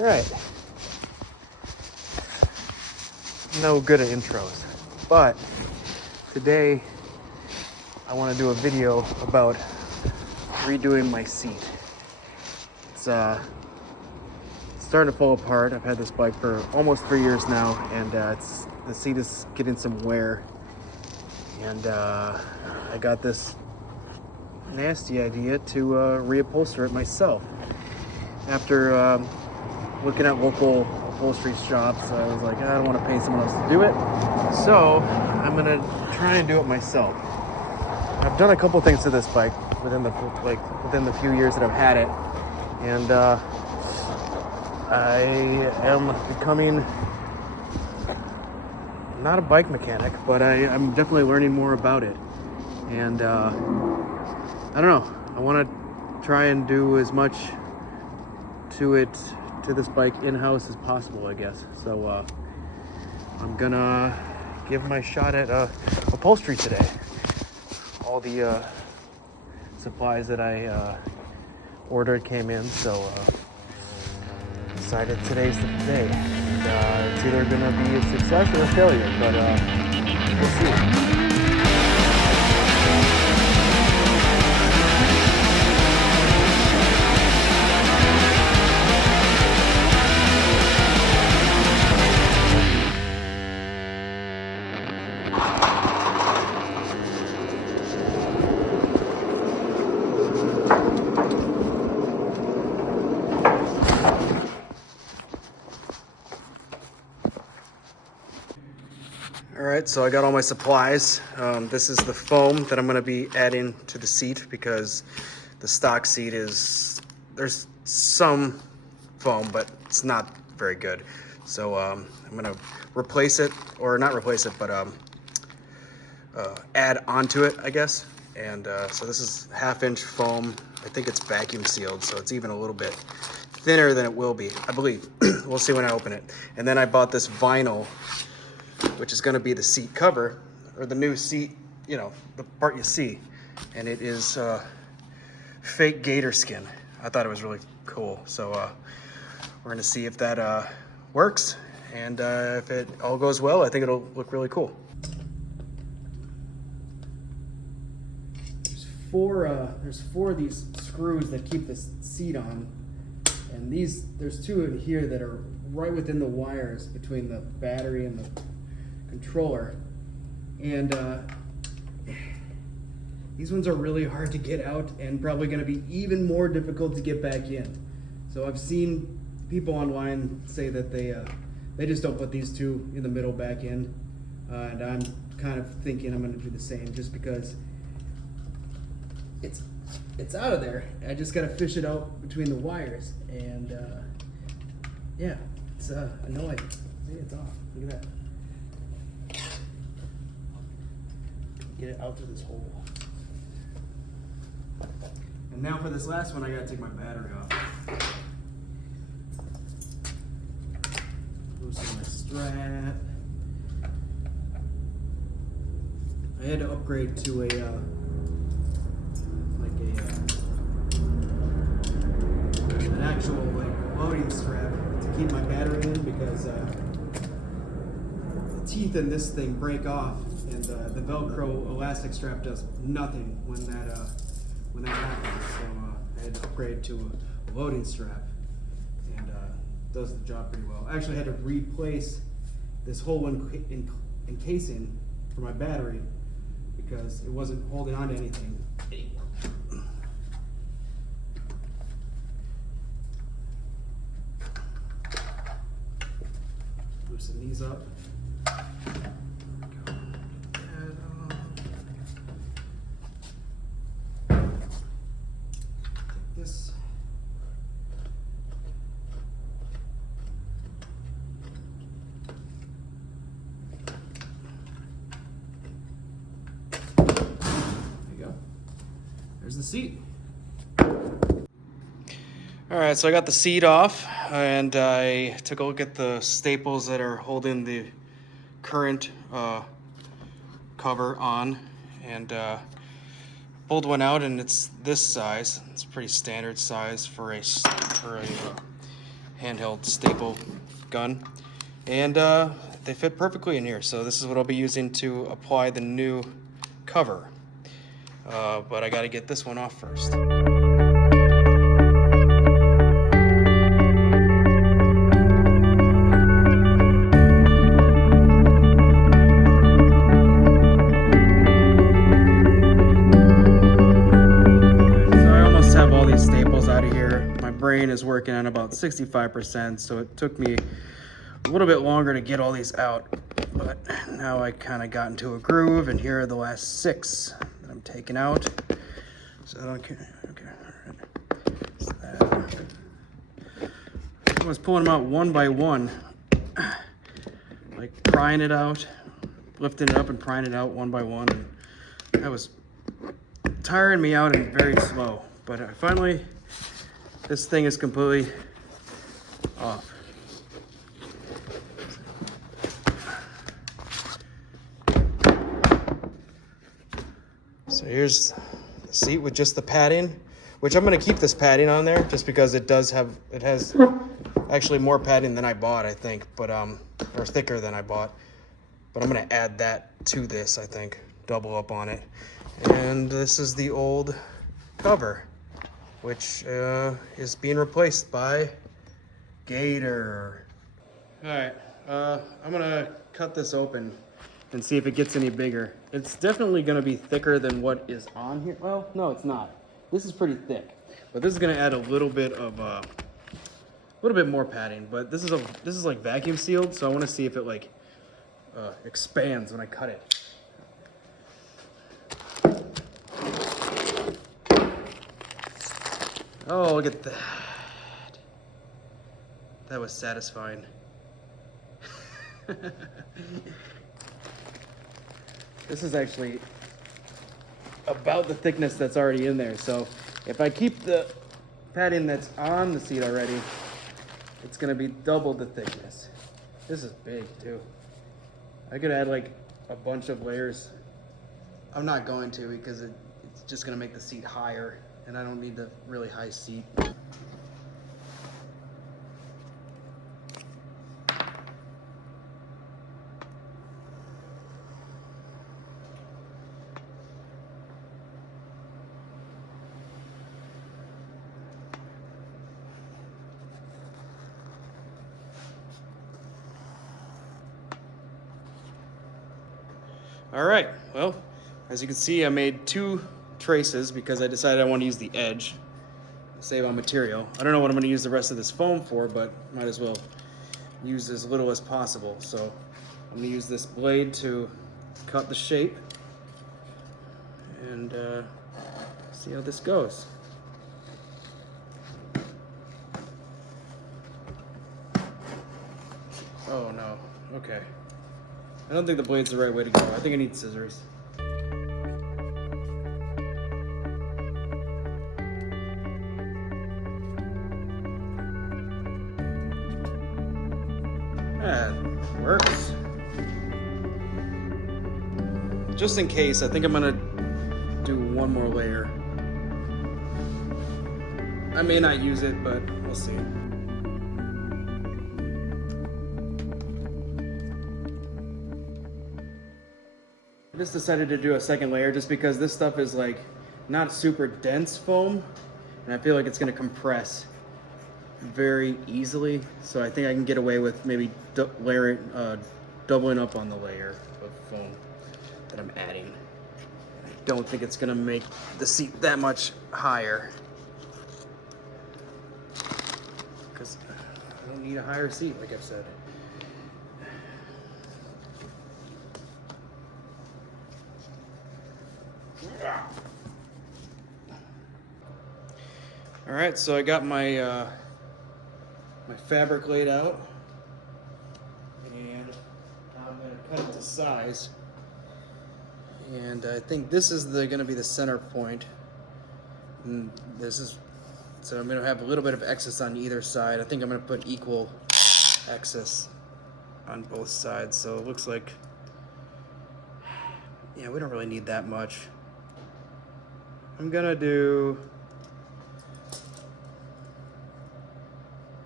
All right. No good at intros, but today I want to do a video about redoing my seat. It's starting to fall apart. I've had this bike for almost 3 years now, and the seat is getting some wear. And I got this nasty idea to reupholster it myself. After looking at local upholstery shops, I was like, I don't want to pay someone else to do it, so I'm gonna try and do it myself. I've done a couple things to this bike within the few years that I've had it, and I am becoming not a bike mechanic, but I'm definitely learning more about it. And I don't know, I want to try and do as much to this bike in-house as possible, I guess. So I'm gonna give my shot at upholstery today. All the supplies that I ordered came in, so decided today's the day. And it's either gonna be a success or a failure, but we'll see. All right, so I got all my supplies. This is the foam that I'm gonna be adding to the seat because the stock seat there's some foam, but it's not very good. So I'm gonna replace it, or not replace it, but add onto it, I guess. And so this is 1/2-inch foam. I think it's vacuum sealed, so it's even a little bit thinner than it will be, I believe. We'll see when I open it. And then I bought this vinyl, which is going to be the seat cover, or the new seat, you know, the part you see. And it is fake gator skin. I thought it was really cool. So we're going to see if that works. And if it all goes well, I think it'll look really cool. There's four of these screws that keep this seat on. And there's 2 in here that are right within the wires between the battery and the controller, and these ones are really hard to get out and probably going to be even more difficult to get back in. So I've seen people online say that they just don't put these 2 in the middle back in, and I'm kind of thinking I'm going to do the same, just because it's out of there. I just got to fish it out between the wires, and yeah, it's annoying. See, it's off. Look at that. Get it out through this hole. And now for this last one, I gotta take my battery off. Loosen my strap. I had to upgrade to an actual loading strap to keep my battery in, because the teeth in this thing break off, and the Velcro elastic strap does nothing when that happens. So I had to upgrade to a loading strap, and does the job pretty well. I actually had to replace this whole encasing for my battery because it wasn't holding on to anything anymore. Loosen these up. This. There you go. There's the seat. All right, so I got the seat off, and I took a look at the staples that are holding the current cover on, and pulled one out, and it's this size. It's a pretty standard size for a handheld staple gun, and they fit perfectly in here. So this is what I'll be using to apply the new cover. But I got to get this one off first. Brain is working on about 65%, so it took me a little bit longer to get all these out, but now I kind of got into a groove, and here are the last 6 that I'm taking out. So okay, all right. I was pulling them out one by one, like prying it out, lifting it up and prying it out one by one, and that was tiring me out and very slow, but I finally, this thing is completely off. So here's the seat with just the padding, which I'm gonna keep this padding on there just because it has actually more padding than I bought, I think, but or thicker than I bought. But I'm gonna add that to this, I think, double up on it. And this is the old cover, which is being replaced by Gator. All right, I'm gonna cut this open and see if it gets any bigger. It's definitely gonna be thicker than what is on here. Well, no, it's not. This is pretty thick, but this is gonna add a little bit more padding. But this is like vacuum sealed, so I want to see if it like expands when I cut it. Oh, look at that. That was satisfying. This is actually about the thickness that's already in there. So if I keep the padding that's on the seat already, it's gonna be double the thickness. This is big too. I could add like a bunch of layers. I'm not going to because it's just gonna make the seat higher, and I don't need the really high seat. All right, well, as you can see, I made 2 traces because I decided I want to use the edge to save on material. I don't know what I'm going to use the rest of this foam for, but might as well use as little as possible. So I'm going to use this blade to cut the shape and see how this goes. Oh no, okay. I don't think the blade's the right way to go. I think I need scissors. That works. Just in case, I think I'm gonna do one more layer. I may not use it, but we'll see. I just decided to do a second layer just because this stuff is like not super dense foam, and I feel like it's gonna compress very easily. So I think I can get away with maybe doubling up on the layer of foam that I'm adding. I don't think it's gonna make the seat that much higher because I don't need a higher seat, like I've said. All right, so I got my my fabric laid out, and I'm gonna cut it to size. And I think this is gonna be the center point. And so I'm gonna have a little bit of excess on either side. I think I'm gonna put equal excess on both sides. So it looks like, yeah, we don't really need that much. I'm gonna do,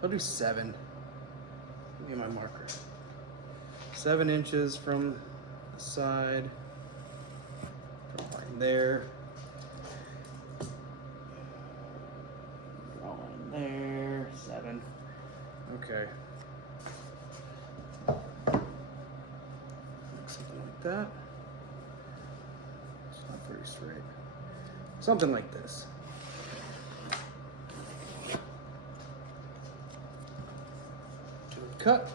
I'll do 7. Give me my marker. 7 inches from the side, from right there. Draw line there, 7. Okay. Something like that. It's not very straight. Something like this. Do a cut.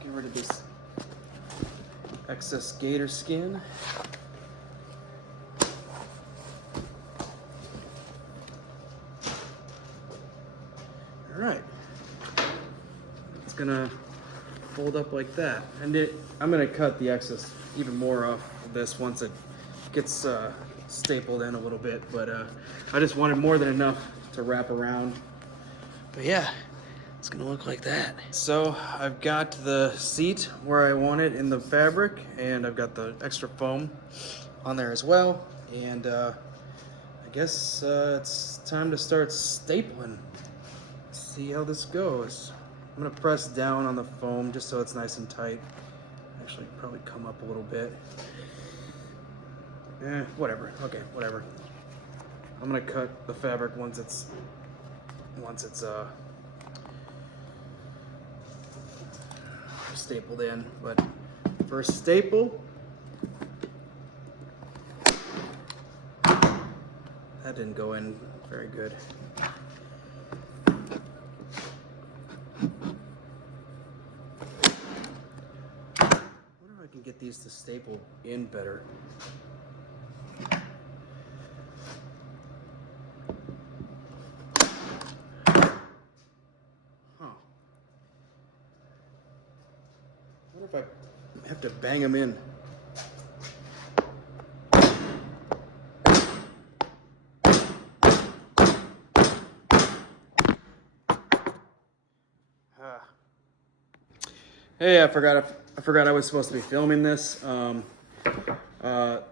Get rid of this excess gator skin. All right, it's gonna fold up like that, and I'm gonna cut the excess even more off of this once it gets stapled in a little bit, but I just wanted more than enough to wrap around. But yeah, it's gonna look like that. So I've got the seat where I want it in the fabric, and I've got the extra foam on there as well, and I guess it's time to start stapling. See how this goes. I'm gonna press down on the foam just so it's nice and tight. Actually, probably come up a little bit. Whatever. Okay, whatever. I'm gonna cut the fabric once it's stapled in. But first staple. That didn't go in very good. I can get these to staple in better. Huh. I wonder if I have to bang them in. Hey, I forgot I was supposed to be filming this. I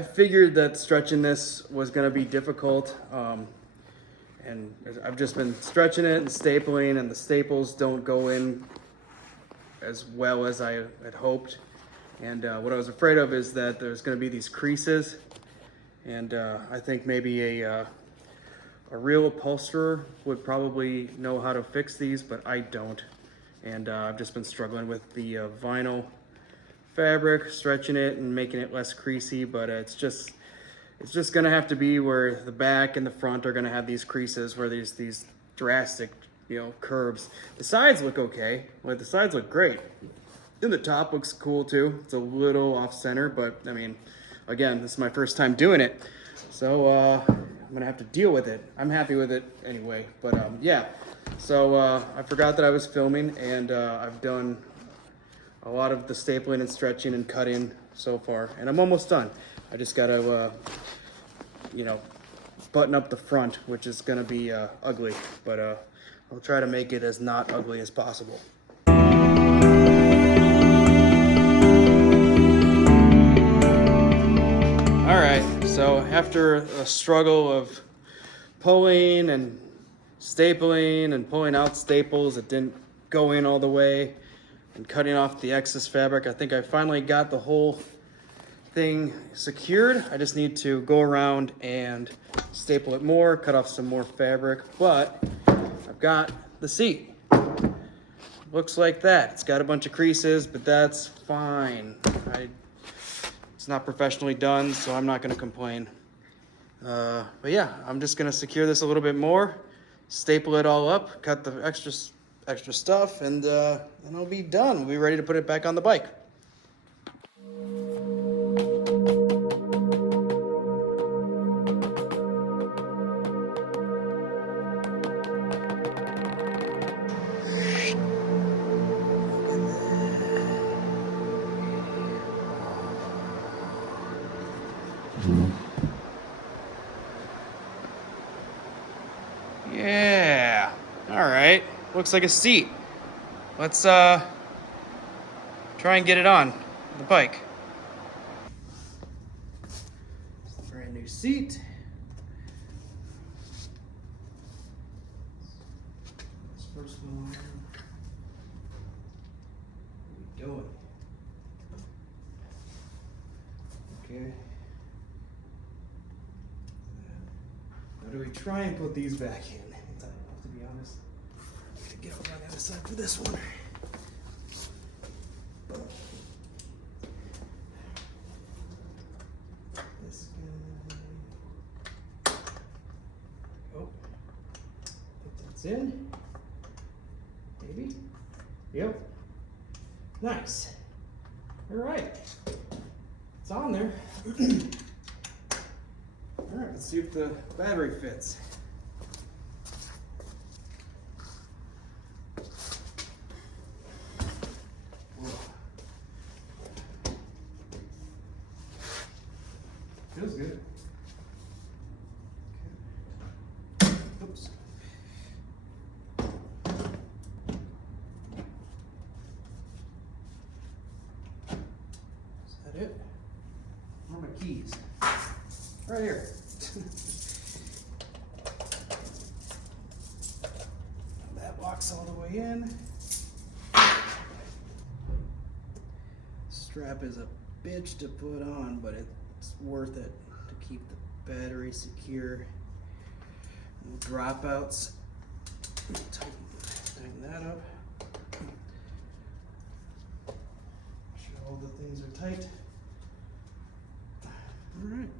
figured that stretching this was gonna be difficult, and I've just been stretching it and stapling, and the staples don't go in as well as I had hoped. And what I was afraid of is that there's gonna be these creases, and I think maybe a real upholsterer would probably know how to fix these, but I don't. And I've just been struggling with the vinyl fabric, stretching it and making it less creasy, but it's just gonna have to be where the back and the front are gonna have these creases where there's these drastic, curves. The sides look okay, like the sides look great. And the top looks cool too. It's a little off center, but I mean, again, this is my first time doing it. So I'm gonna have to deal with it. I'm happy with it anyway, but yeah. So I forgot that I was filming, and I've done a lot of the stapling and stretching and cutting so far, and I'm almost done. I just gotta, button up the front, which is gonna be ugly, but I'll try to make it as not ugly as possible. All right, so after a struggle of pulling and stapling and pulling out staples that didn't go in all the way and cutting off the excess fabric, I think I finally got the whole thing secured. I just need to go around and staple it more, cut off some more fabric, but I've got the seat. Looks like that. It's got a bunch of creases, but that's fine. It's not professionally done, so I'm not gonna complain. But yeah, I'm just gonna secure this a little bit more, staple it all up, cut the extra stuff, and I'll be done. We'll be ready to put it back on the bike. looks like a seat. Let's try and get it on the bike. Brand new seat. This first one. What are we doing? Okay. Now do we try and put these back in? To be honest, I'm gonna get over on the other side for this one. This guy. Oh, think that's in. Maybe. Yep. Nice. All right. It's on there. All right, let's see if the battery fits. Whoa. Feels good. Okay. Oops. Is that it? Where are my keys? Right here. That locks all the way in. Strap is a bitch to put on, but it's worth it to keep the battery secure. No dropouts. Tighten that up. Make sure all the things are tight. All right.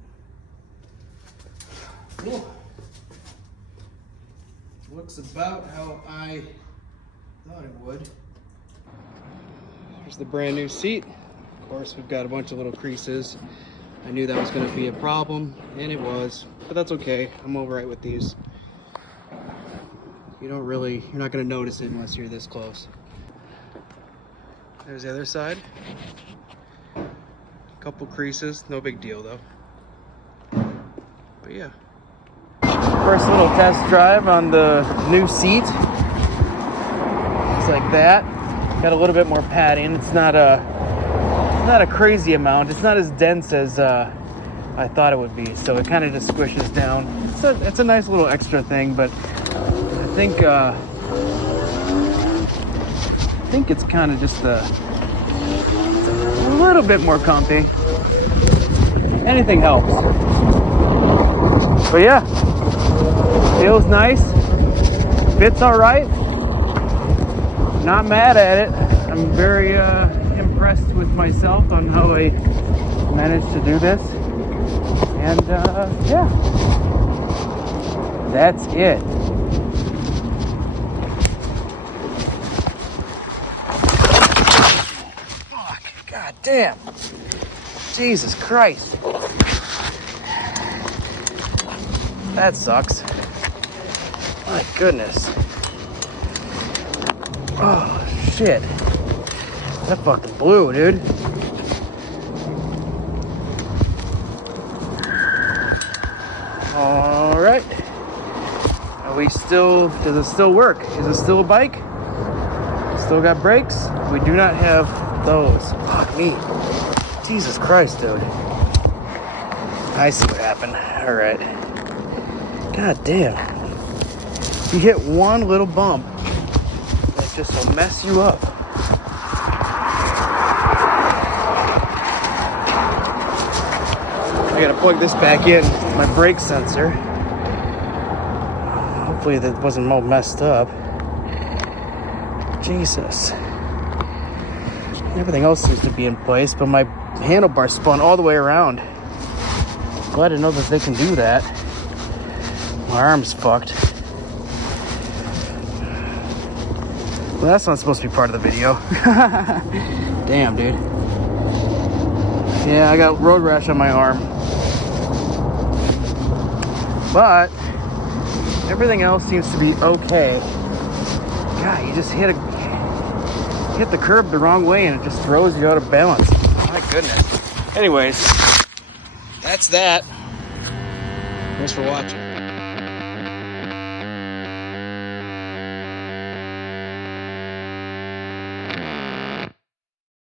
Cool. Looks about how I thought it would. Here's the brand new seat. Of course, we've got a bunch of little creases. I knew that was going to be a problem, and it was, but that's okay. I'm all right with these. You're not going to notice it unless you're this close. There's the other side. A couple creases, no big deal though. But yeah. First little test drive on the new seat. It's like that. Got a little bit more padding. It's not a crazy amount. It's not as dense as I thought it would be. So it kind of just squishes down. It's a nice little extra thing, but I think it's kind of just a little bit more comfy. Anything helps. But yeah, feels nice. Fits all right. Not mad at it. I'm very impressed with myself on how I managed to do this. And yeah, that's it. Fuck, god damn. Jesus Christ. That sucks. My goodness. Oh, shit. That fucking blew, dude. All right. Does it still work? Is it still a bike? Still got brakes? We do not have those. Fuck me. Jesus Christ, dude. I see what happened. All right. God damn. You hit one little bump, it just will mess you up. I gotta plug this back in, my brake sensor. Hopefully that wasn't all messed up. Jesus. Everything else seems to be in place, but my handlebar spun all the way around. Glad to know that they can do that. My arm's fucked. Well, that's not supposed to be part of the video. Damn, dude. Yeah, I got road rash on my arm. But everything else seems to be okay. God, you just hit the curb the wrong way and it just throws you out of balance. My goodness. Anyways, that's that. Thanks for watching.